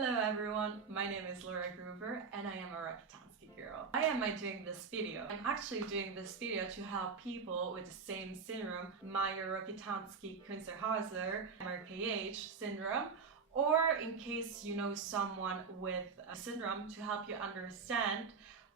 Hello everyone, my name is Mrkh and I am a Rokitansky girl. Why am I doing this video? I'm actually doing this video to help people with the same syndrome, Rokitansky Mrkh syndrome, or in case you know someone with a syndrome, to help you understand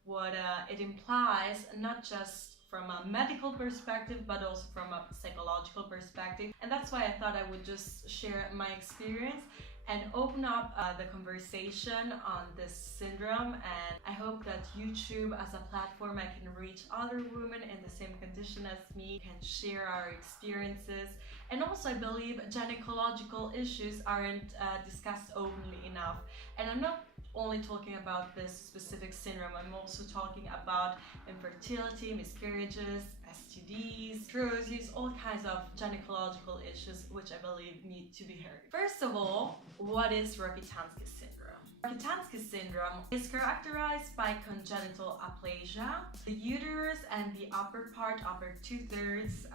what it implies, not just from a medical perspective but also from a psychological perspective. And that's why I thought I would just share my experience and open up the conversation on this syndrome. And I hope that YouTube as a platform, I can reach other women in the same condition as me, can share our experiences. And also I believe gynecological issues aren't discussed openly enough. And I'm not only talking about this specific syndrome, I'm also talking about infertility, miscarriages, STDs, cirrhosis, all kinds of gynecological issues which I believe need to be heard. First of all, what is Rokitansky syndrome? Rokitansky syndrome is characterized by congenital aplasia, the uterus and the upper two-thirds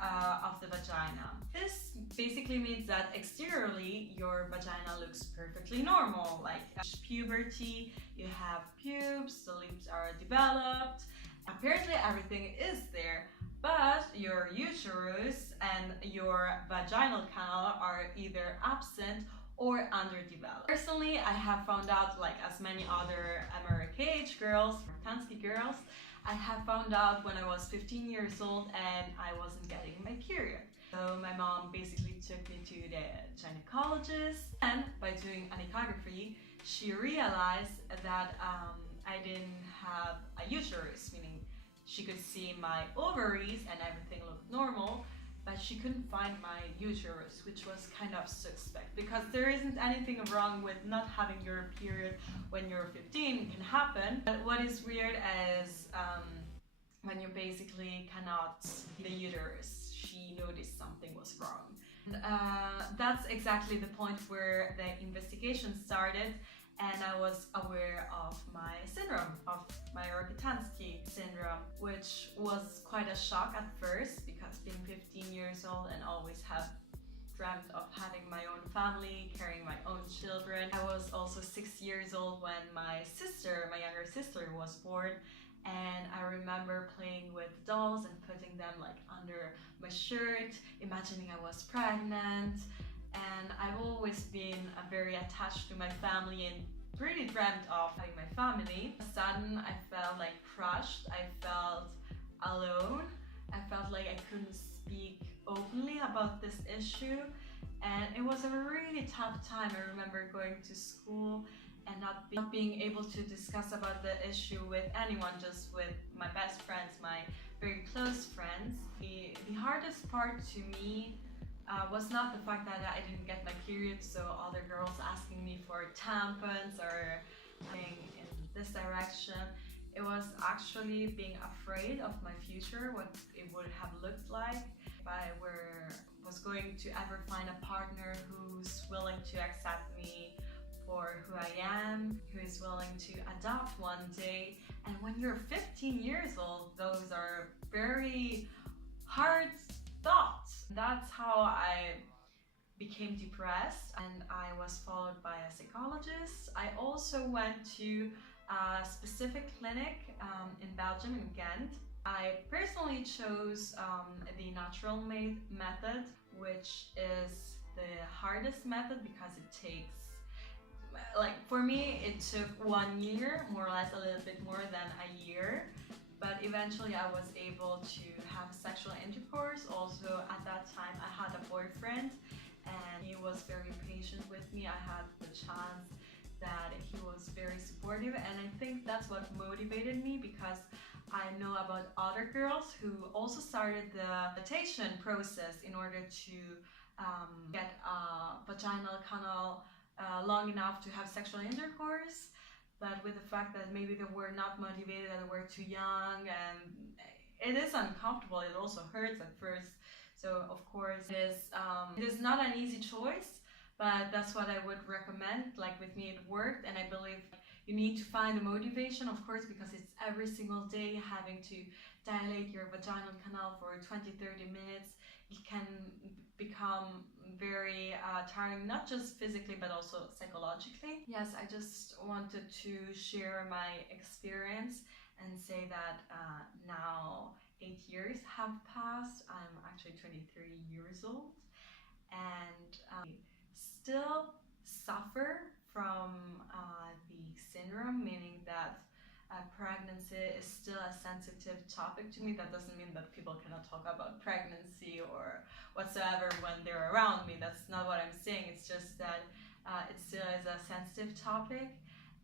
of the vagina. This basically means that exteriorly your vagina looks perfectly normal, like puberty, you have pubes, the lips are developed, apparently everything is there, but your uterus and your vaginal canal are either absent or underdeveloped. Personally, I have found out, like as many other Mrkh girls, Rokitansky girls, I have found out when I was 15 years old and I wasn't getting my period. So my mom basically took me to the gynecologist, and by doing an ecography, she realized that I didn't have a uterus, meaning she could see my ovaries and everything looked normal, but she couldn't find my uterus, which was kind of suspect because there isn't anything wrong with not having your period when you're 15. It can happen, but what is weird is when you basically cannot see the uterus, she noticed something was wrong. And that's exactly the point where the investigation started, and I was aware of my syndrome, of my Rokitansky syndrome, which was quite a shock at first because being 15 years old and always have dreamt of having my own family, carrying my own children. I was also 6 years old when my younger sister was born, and I remember playing with dolls and putting them like under my shirt, imagining I was pregnant. And I've always been very attached to my family and really dreamt of having my family. All of a sudden, I felt like crushed. I felt alone. I felt like I couldn't speak openly about this issue. And it was a really tough time. I remember going to school and not being able to discuss about the issue with anyone, just with my best friends, my very close friends. The hardest part to me was not the fact that I didn't get my period, so other girls asking me for tampons or going in this direction. It was actually being afraid of my future, what it would have looked like if I was going to ever find a partner who's willing to accept me for who I am, who is willing to adopt one day. And when you're 15 years old, those are very hard thoughts. That's how I became depressed, and I was followed by a psychologist. I also went to a specific clinic in Belgium, in Ghent. I personally chose the natural method, which is the hardest method because it takes, like for me, it took 1 year, more or less, a little bit more than a year. But eventually I was able to have sexual intercourse. Also at that time I had a boyfriend and he was very patient with me. I had the chance that he was very supportive, and I think that's what motivated me, because I know about other girls who also started the fertilization process in order to get a vaginal canal long enough to have sexual intercourse. But with the fact that maybe they were not motivated, that they were too young, and it is uncomfortable, it also hurts at first. So of course it is not an easy choice, but that's what I would recommend. Like with me it worked, and I believe you need to find the motivation, of course, because it's every single day having to dilate your vaginal canal for 20-30 minutes. it can become very tiring, not just physically but also psychologically. Yes, I just wanted to share my experience and say that now 8 years have passed. I'm actually 23 years old, and still suffer from the syndrome, meaning that pregnancy is still a sensitive topic to me. That doesn't mean that people cannot talk about pregnancy or whatsoever when they're around me. That's not what I'm saying. It's just that it still is a sensitive topic,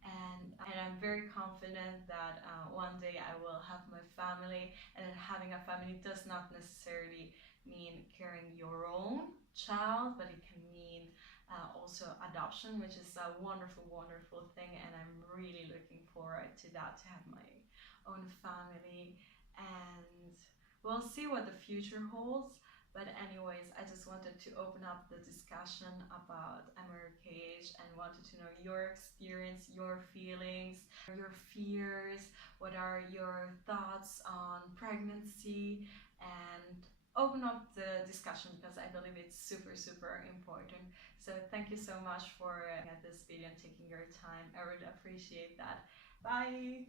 and I'm very confident that one day I will have my family, and having a family does not necessarily mean carrying your own child, but it can mean also adoption, which is a wonderful, wonderful thing, and I'm really looking forward to that, to have my own family, and we'll see what the future holds. But anyways, I just wanted to open up the discussion about Mrkh and wanted to know your experience, your feelings, your fears, what are your thoughts on pregnancy, and open up the discussion because I believe it's super, super important. So thank you so much for looking at this video and taking your time. I really appreciate that. Bye!